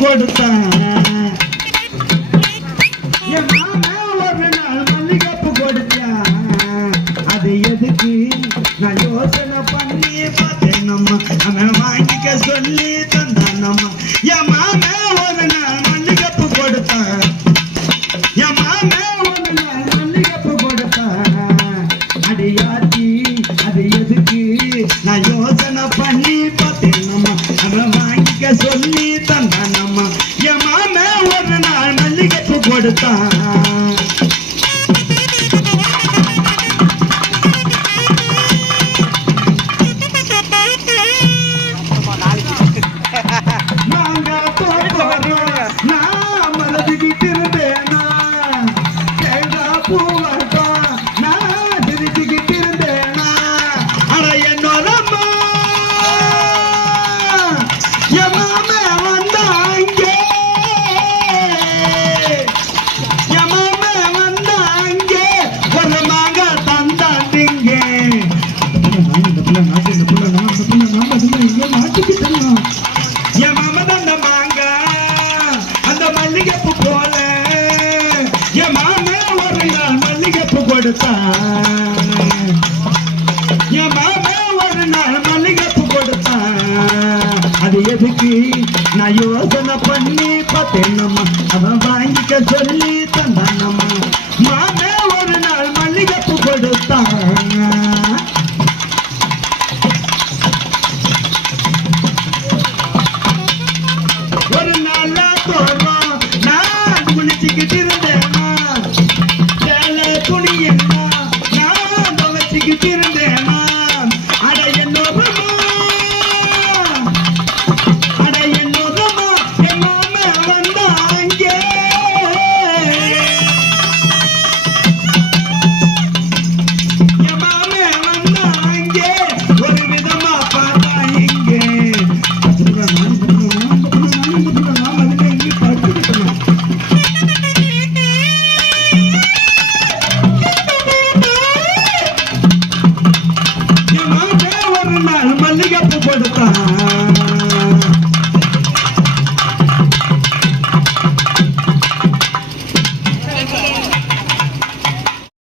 கொடுத்தான் என் மாமா ஒரு நாள் மல்லிகைப்பூ கொடுத்தான் அது எதுக்கு நான் யோசனை பண்ணி பார்த்தேன் நம்ம அவன் வாங்கிக்க சொல்லி தந்தான் நம்ம என் மாமா ஒரு நாள் மல்லிகைப்பூ கொடுத்தான் என் மாமா ஒரு நாள் மல்லிகைப்பூ கொடுத்தான் அடியாத்தி அது எதுக்கு நான் யோசனை பண்ணி பார்த்தேன் நம்ம அவன் வாங்கிக்க சொல்லி தந்தான் நம்ம என் மாமா ஒரு நாள் மல்லிகைப்பூ கொடுத்தான் என் மாமா ஒரு நாள் மல்லிகைப்பூ கொடுத்தான் அது எதுக்கு நான் யோசனை பண்ணி பார்த்தேன் நம்ம அவன் வாங்கிக்க சொல்லி தந்தான் நம்ம மாமா ஒரு நாள் மல்லிகைப்பூ கொடுத்தான் ஒரு நாள் போறோம் நான் குளிச்சுக்கிட்டு இருந்தேன்னா துணி என்ன நான் துவச்சிக்கிட்டு இருந்தேனா அட என்னோதமா என் மாமா வந்தாங்க என் மாமா வந்தாங்க ஒரு விதமா பார்த்தாங்க மல்லிகைப்பூ கொடுத்தான்